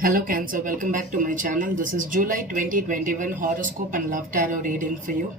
Hello Cancer, welcome back to my channel. This is July 2021 horoscope and love tarot reading for you.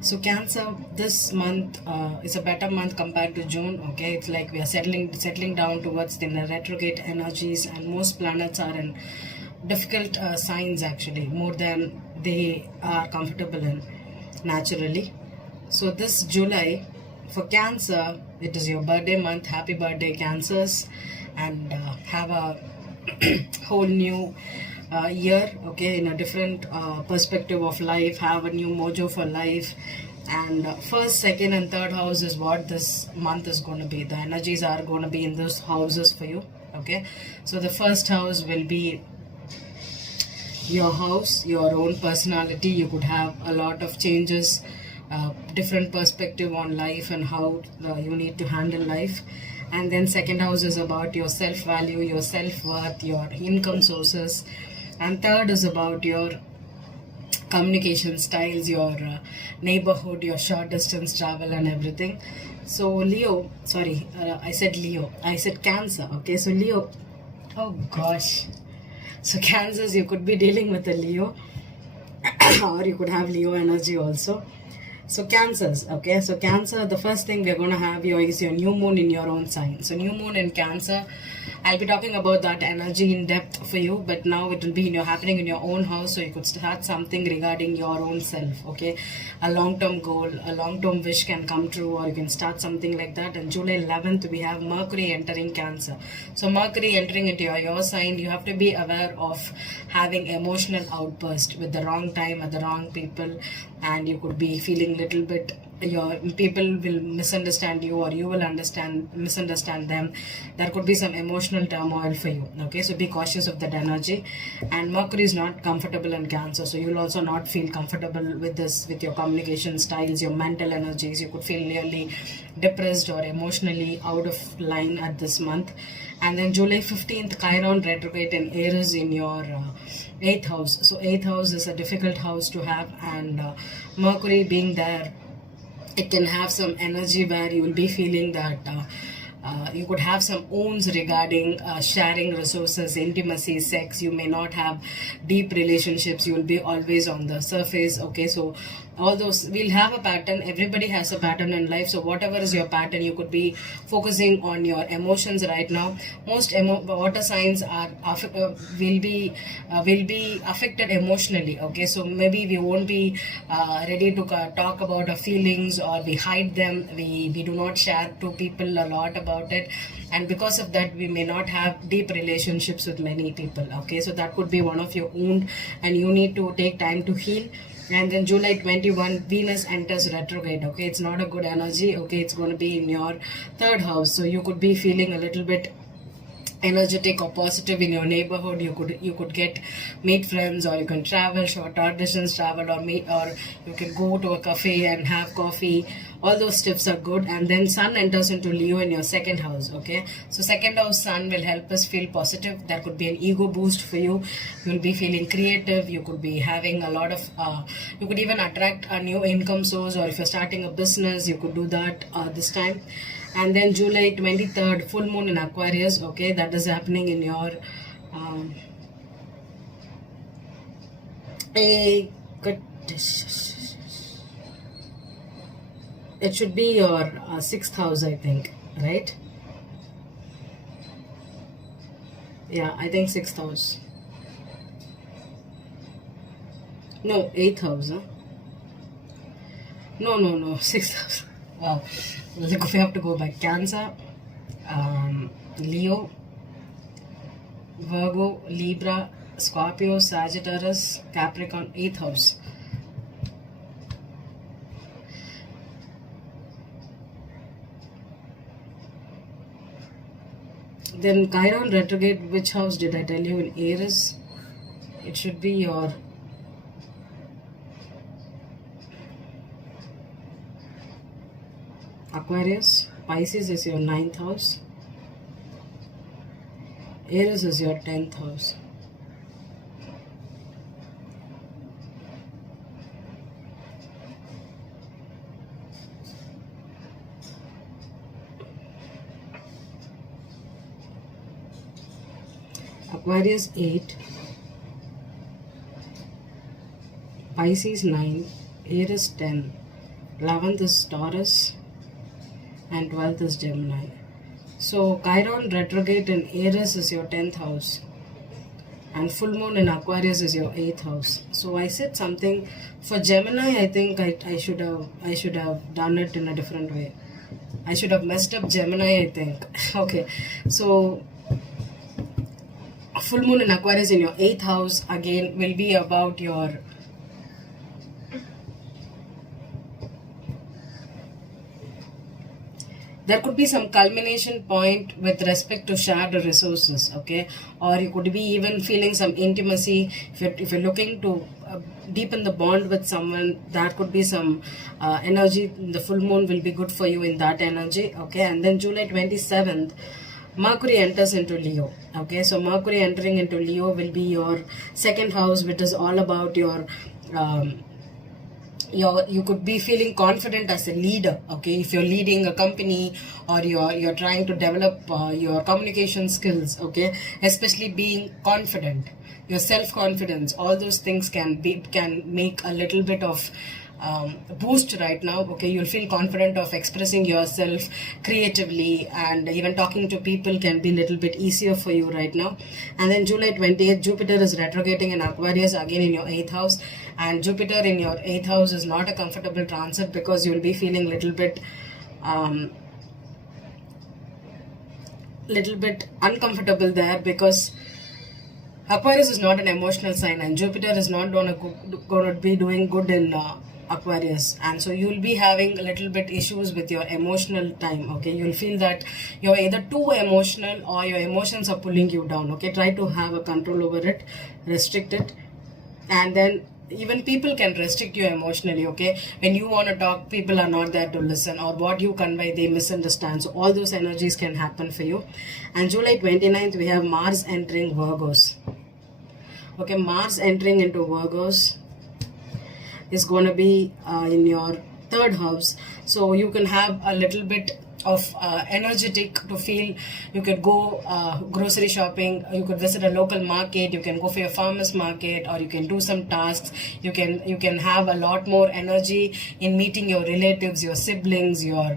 So Cancer, this month is a better month compared to June. Okay, it's like we are settling down towards the retrograde energies, and most planets are in difficult signs actually, more than they are comfortable in naturally. So this July for Cancer, it is your birthday month. Happy birthday, Cancers, and have a whole new year, okay, in a different perspective of life, have a new mojo for life. And first, second, and third house is what this month is going to be. The energies are going to be in those houses for you, okay. So the first house will be your house, your own personality. You could have a lot of changes, different perspective on life and how you need to handle life. And then second house is about your self value, your self worth, your income sources. And third is about your communication styles, your neighborhood, your short distance travel and everything. So Leo, sorry, I said Leo, I said Cancer. Okay, so Leo, oh gosh. So Cancers, you could be dealing with a Leo or you could have Leo energy also. So Cancers, okay, so Cancer, the first thing we're going to have here is your new moon in your own sign. So new moon in Cancer, I'll be talking about that energy in depth for you, but now it will be happening in your own house, so you could start something regarding your own self, okay. A long-term goal, a long-term wish can come true, or you can start something like that. And July 11th, we have Mercury entering Cancer. So Mercury entering into your sign, you have to be aware of having emotional outburst with the wrong time at the wrong people, and you could be feeling little bit, your people will misunderstand you, or you will misunderstand them. There could be some emotional turmoil for you, okay. So be cautious of that energy. And Mercury is not comfortable in Cancer, so you will also not feel comfortable with this, with your communication styles, your mental energies. You could feel nearly depressed or emotionally out of line at this month. And then July 15th, Chiron retrograde in Aries in your 8th house. So 8th house is a difficult house to have, and Mercury being there, it can have some energy where you will be feeling that you could have some wounds regarding sharing resources, intimacy, sex. You may not have deep relationships. You will be always on the surface, okay. So all those, we'll have a pattern. Everybody has a pattern in life. So whatever is your pattern, you could be focusing on your emotions right now. Most water signs are will be affected emotionally, okay. So maybe we won't be ready to talk about our feelings, or we hide them. We do not share to people a lot about it, and because of that we may not have deep relationships with many people, okay. So that could be one of your wound, and you need to take time to heal. And then July 21, Venus enters retrograde, okay. It's not a good energy, okay. It's going to be in your third house, so you could be feeling a little bit energetic or positive in your neighborhood. You could get meet friends, or you can travel short distance travel, or meet, or you can go to a cafe and have coffee. All those tips are good. And then Sun enters into Leo in your second house, okay. So second house Sun will help us feel positive. There could be an ego boost for you. You'll be feeling creative. You could be having a lot of you could even attract a new income source, or if you're starting a business, you could do that this time. And then July 23rd, full moon in Aquarius, okay. That is happening in your a good, it should be your sixth house, I think, right? Yeah, I think sixth house. No, eighth house, huh? No, sixth house. Wow, like we have to go back. Cancer, Leo, Virgo, Libra, Scorpio, Sagittarius, Capricorn, 8th house. Then Chiron retrograde, which house did I tell you? In Aries. It should be your Aquarius. Pisces is your 9th house. Aries is your 10th house. Aquarius 8, Pisces 9, Aries 10, 11th is Taurus, and 12th is Gemini. So Chiron retrograde in Aries is your 10th house, and full moon in Aquarius is your 8th house. So I said something for Gemini. I think I should have done it in a different way. I should have messed up Gemini, I think. Okay, so full moon in Aquarius in your 8th house again will be about your there could be some culmination point with respect to shared resources, okay, or you could be even feeling some intimacy. If you're looking to deepen the bond with someone, that could be some energy. The full moon will be good for you in that energy, okay. And then July 27th, Mercury enters into Leo, okay. So Mercury entering into Leo will be your second house, which is all about you could be feeling confident as a leader, okay. If you're leading a company or you're trying to develop your communication skills, okay, especially being confident, your self-confidence, all those things can make a little bit of boost right now, okay. You'll feel confident of expressing yourself creatively, and even talking to people can be a little bit easier for you right now. And then July 28th, Jupiter is retrograding in Aquarius again in your 8th house, and Jupiter in your 8th house is not a comfortable transit because you'll be feeling a little bit uncomfortable there, because Aquarius is not an emotional sign, and Jupiter is not going to be doing good in Aquarius, and so you'll be having a little bit issues with your emotional time, okay. You'll feel that you're either too emotional or your emotions are pulling you down, okay. Try to have a control over it, restrict it. And then even people can restrict you emotionally, okay. When you want to talk, people are not there to listen, or what you convey they misunderstand. So all those energies can happen for you. And July 29th, we have Mars entering Virgos, okay. Mars entering into Virgos is going to be in your 3rd house, so you can have a little bit of energetic to feel. You could go grocery shopping, you could visit a local market, you can go for your farmers market, or you can do some tasks. You can have a lot more energy in meeting your relatives, your siblings, your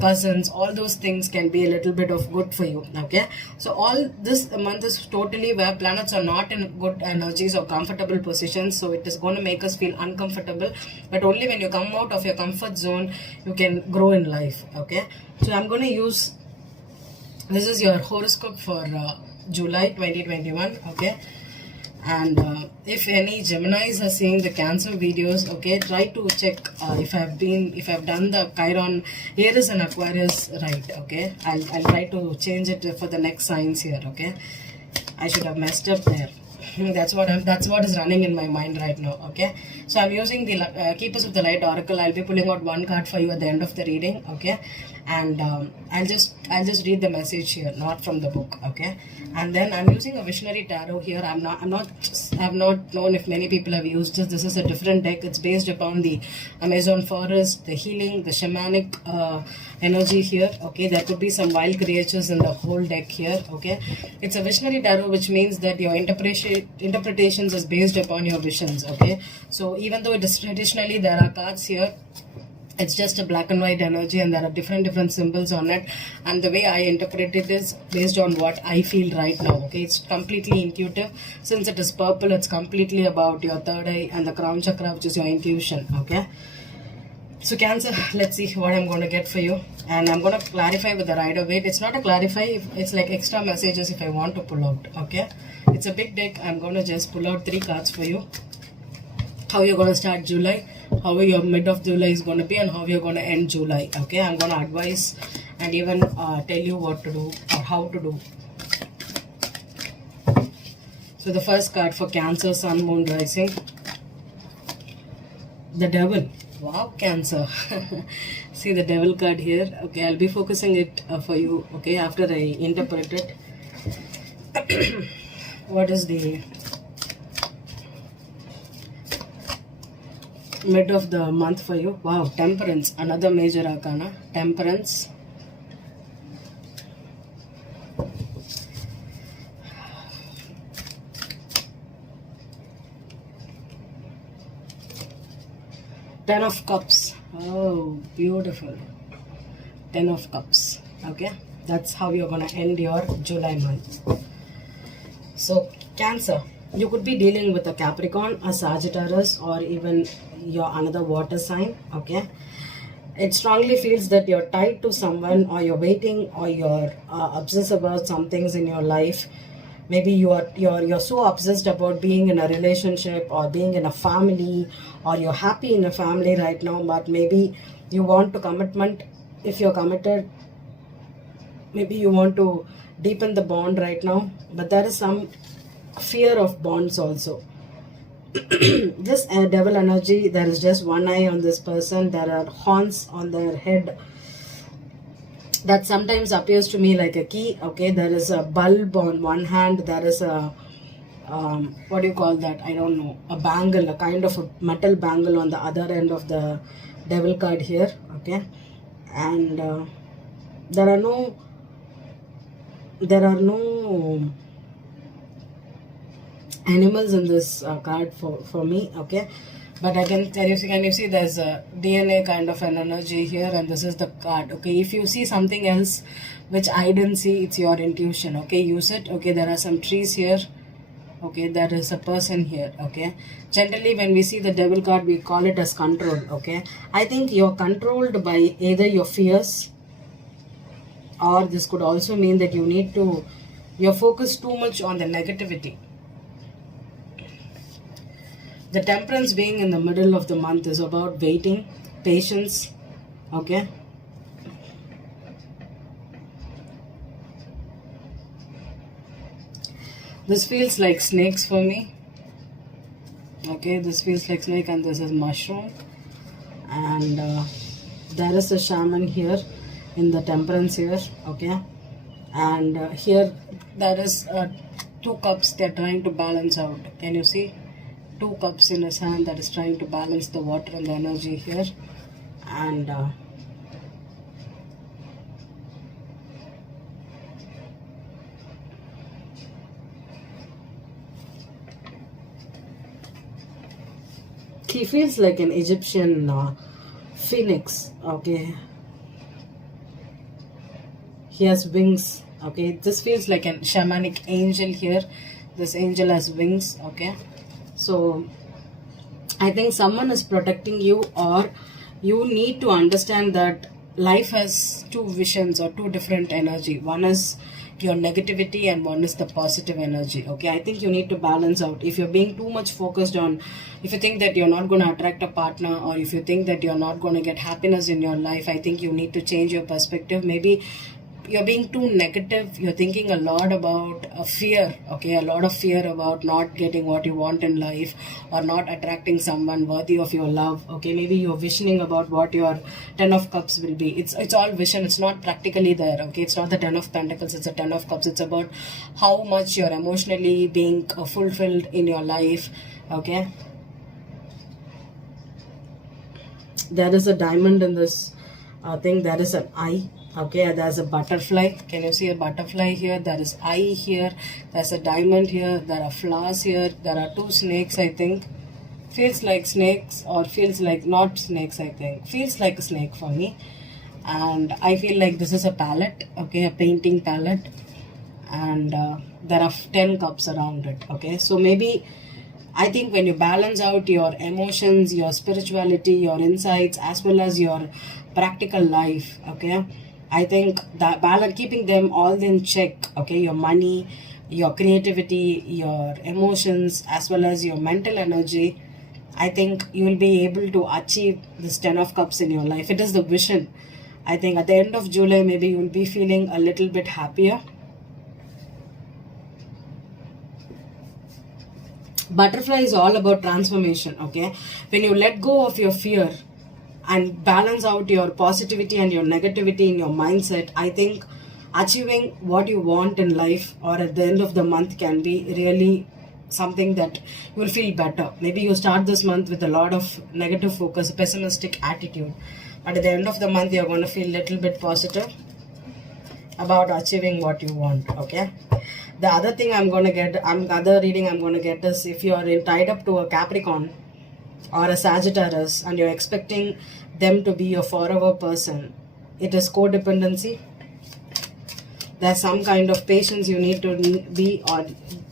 cousins. All those things can be a little bit of good for you, okay. So all this month is totally where planets are not in good energies or comfortable positions, so it is going to make us feel uncomfortable. But only when you come out of your comfort zone, you can grow in life, okay. So I'm going to use, this is your horoscope for July 2021, okay. And if any Geminis are seeing the Cancer videos, okay, try to check if I've done the Chiron, Aries and Aquarius right, okay. I'll try to change it for the next signs here, okay. I should have messed up there. That's what is running in my mind right now, okay. So I'm using the Keepers of the Light Oracle. I'll be pulling out one card for you at the end of the reading, okay. And I'll just read the message here, not from the book, okay. And then I'm using a Visionary Tarot here. I've not known if many people have used this. This is a different deck. It's based upon the Amazon forest, the healing, the shamanic energy here, okay. There could be some wild creatures in the whole deck here, okay. It's a Visionary Tarot, which means that your interpretations is based upon your visions, okay. So even though it is traditionally there are cards here, it's just a black and white energy, and there are different symbols on it, and the way I interpret it is based on what I feel right now, okay. It's completely intuitive. Since it is purple, it's completely about your 3rd eye and the crown chakra, which is your intuition, okay. So Cancer, let's see what I'm going to get for you, and I'm going to clarify with the Rider-Waite. It's not a clarify, it's like extra messages if I want to pull out, okay. It's a big deck. I'm going to just pull out 3 cards for you. How you're going to start July, how your mid of July is going to be, and how you're going to end July, okay. I'm going to advise and even tell you what to do or how to do. So the first card for Cancer, Sun, Moon, Rising, the Devil. Wow, Cancer. See the Devil card here, okay. I'll be focusing it for you, okay, after I interpret it. What is the mid of the month for you? Wow, Temperance, another major arcana. Temperance, Ten of Cups. Oh, beautiful. Ten of Cups. Okay, that's how you're gonna end your July month. So Cancer, you could be dealing with a Capricorn, a Sagittarius, or even your another water sign. Okay, it strongly feels that you're tied to someone, or you're waiting, or you're obsessed about some things in your life. Maybe you're so obsessed about being in a relationship or being in a family, or you're happy in a family right now, but maybe you want to commitment. If you're committed, maybe you want to deepen the bond right now, but there is some fear of bonds also. This devil energy, there is just one eye on this person, there are horns on their head that sometimes appears to me like a key. Okay, there is a bulb on one hand, there is a what do you call that, I don't know, a bangle, a kind of a metal bangle on the other end of the devil card here. Okay, and there are no animals in this card for me. Okay, but I can tell you, can you see there's a DNA kind of an energy here, and this is the card. Okay, if you see something else which I didn't see, it's your intuition. Okay, use it. Okay, there are some trees here. Okay, there is a person here. Okay, generally when we see the devil card, we call it as control. Okay, I think you're controlled by either your fears, or this could also mean that you're focused too much on the negativity. The Temperance being in the middle of the month is about waiting, patience. Okay, this feels like snakes for me. Okay, this feels like snake, and this is mushroom, and there is a shaman here in the Temperance here. Okay, and here there is two cups. They're trying to balance out. Can you see? Two cups in his hand that is trying to balance the water and the energy here. And he feels like an Egyptian phoenix. Okay, he has wings. Okay, this feels like a shamanic angel here. This angel has wings. Okay, so I think someone is protecting you, or you need to understand that life has two visions or two different energy. One is your negativity and one is the positive energy. Okay, I think you need to balance out. If you're being too much focused on, if you think that you're not going to attract a partner, or if you think that you're not going to get happiness in your life, I think you need to change your perspective. Maybe you're being too negative. You're thinking a lot about a fear. Okay, a lot of fear about not getting what you want in life, or not attracting someone worthy of your love. Okay, maybe you're visioning about what your Ten of Cups will be. It's all vision. It's not practically there. Okay, it's not the Ten of Pentacles. It's a Ten of Cups. It's about how much you're emotionally being fulfilled in your life. Okay, there is a diamond in this thing. There is an eye. Okay, there's a butterfly. Can you see a butterfly here? There is eye here. There's a diamond here. There are flowers here. There are two snakes, I think. Feels like snakes, or feels like not snakes, I think. Feels like a snake for me. And I feel like this is a palette. Okay, a painting palette. And there are 10 cups around it. Okay, so maybe I think when you balance out your emotions, your spirituality, your insights, as well as your practical life, okay, I think that balance, keeping them all in check, okay, your money, your creativity, your emotions, as well as your mental energy, I think you will be able to achieve this 10 of Cups in your life. It is the vision. I think at the end of July, maybe you will be feeling a little bit happier. Butterfly is all about transformation, okay? When you let go of your fear and balance out your positivity and your negativity in your mindset, I think achieving what you want in life or at the end of the month can be really something that you will feel better. Maybe you start this month with a lot of negative focus, pessimistic attitude, but at the end of the month you're going to feel a little bit positive about achieving what you want, okay? The other thing I'm going to get, other reading I'm going to get is if you're tied up to a Capricorn, or a Sagittarius, and you're expecting them to be your forever person, it is codependency. There's some kind of patience you need to be, or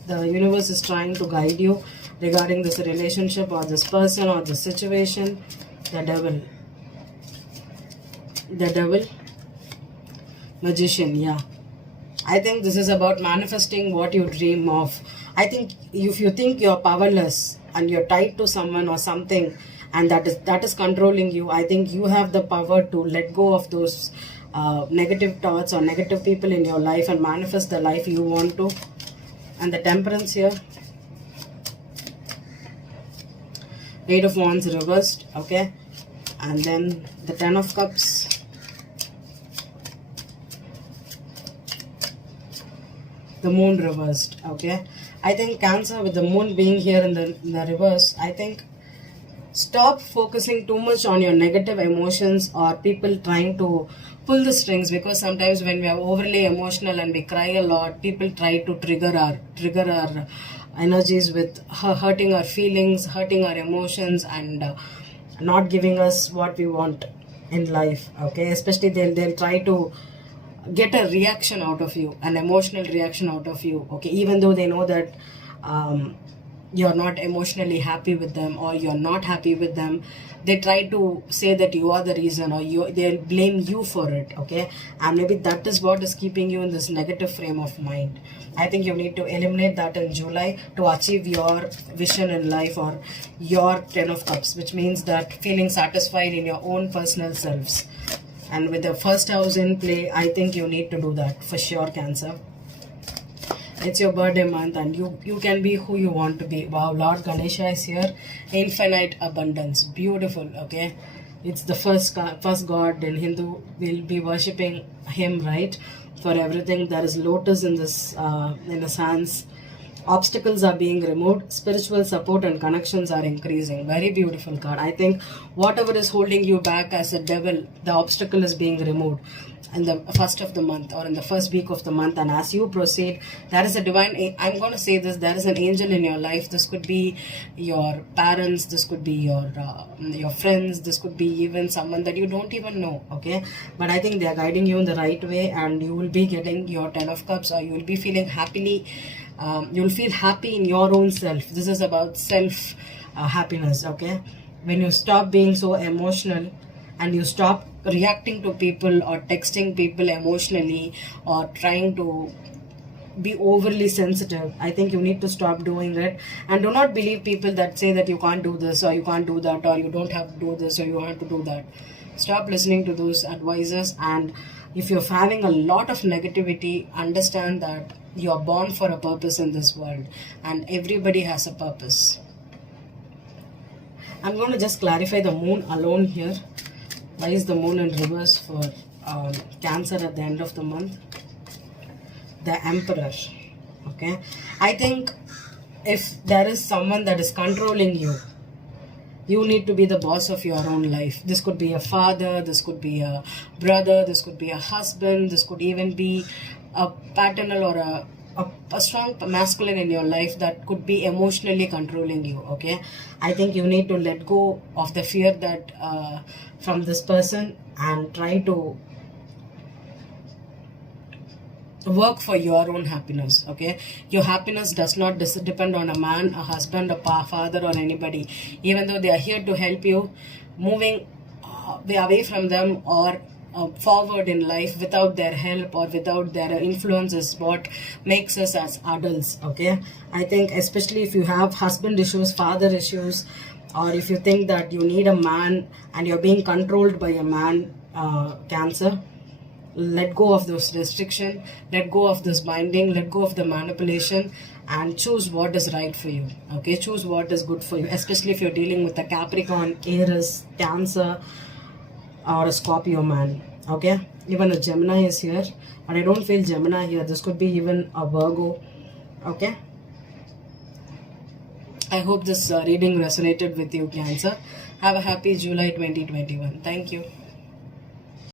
the universe is trying to guide you regarding this relationship or this person or this situation. The devil, Magician, yeah. I think this is about manifesting what you dream of. I think if you think you're powerless and you're tied to someone or something, and that is controlling you, I think you have the power to let go of those negative thoughts or negative people in your life and manifest the life you want to. And the Temperance here, Eight of Wands reversed, okay, and then the Ten of Cups, the Moon reversed, okay. I think Cancer, with the Moon being here in the reverse, I think stop focusing too much on your negative emotions or people trying to pull the strings, because sometimes when we are overly emotional and we cry a lot, people try to trigger our energies with hurting our feelings, hurting our emotions, and not giving us what we want in life, okay. Especially they'll try to get a reaction out of you, an emotional reaction out of you, okay, even though they know that you're not emotionally happy with them or you're not happy with them. They try to say that you are the reason, or they'll blame you for it, okay. And maybe that is what is keeping you in this negative frame of mind. I think you need to eliminate that in July to achieve your vision in life, or your Ten of Cups, which means that feeling satisfied in your own personal selves. And with the first house in play, I think you need to do that for sure, Cancer. It's your birthday month and you can be who you want to be. Wow, Lord Ganesha is here. Infinite abundance. Beautiful, okay. It's the first god in Hindu. We'll be worshipping him, right? For everything. There is lotus in this in his hands. Obstacles are being removed. Spiritual support and connections are increasing. Very beautiful card. I think whatever is holding you back as a devil, the obstacle is being removed in the first of the month or in the first week of the month. And as you proceed, there is a divine, I'm going to say this, there is an angel in your life. This could be your parents, this could be your friends, this could be even someone that you don't even know, okay. But I think they are guiding you in the right way, and you will be getting your Ten of Cups, or you will be feeling happily. You'll feel happy in your own self. This is about self happiness, okay. When you stop being so emotional and you stop reacting to people or texting people emotionally or trying to be overly sensitive, I think you need to stop doing it. And do not believe people that say that you can't do this or you can't do that, or you don't have to do this or you have to do that. Stop listening to those advisors. And if you're having a lot of negativity, understand that you're born for a purpose in this world, and everybody has a purpose. I'm going to just clarify the moon alone here. Why is the moon in reverse for Cancer at the end of the month? The Emperor, okay. I think if there is someone that is controlling you, you need to be the boss of your own life. This could be a father, this could be a brother, this could be a husband, this could even be a paternal or a strong masculine in your life that could be emotionally controlling you, okay. I think you need to let go of the fear that from this person and try to work for your own happiness, okay. Your happiness does not depend on a man, a husband, a father, or anybody. Even though they are here to help you, moving away from them or forward in life without their help or without their influence is what makes us as adults, okay. I think especially if you have husband issues, father issues, or if you think that you need a man and you're being controlled by a man, Cancer, let go of those restrictions, let go of this binding, let go of the manipulation, and choose what is right for you, okay. Choose what is good for you, especially if you're dealing with a Capricorn, Aries, Cancer, or a Scorpio man, okay. Even a Gemini is here, but I don't feel Gemini here. This could be even a Virgo, okay. I hope this reading resonated with you, Cancer. Have a happy July 2021. Thank you.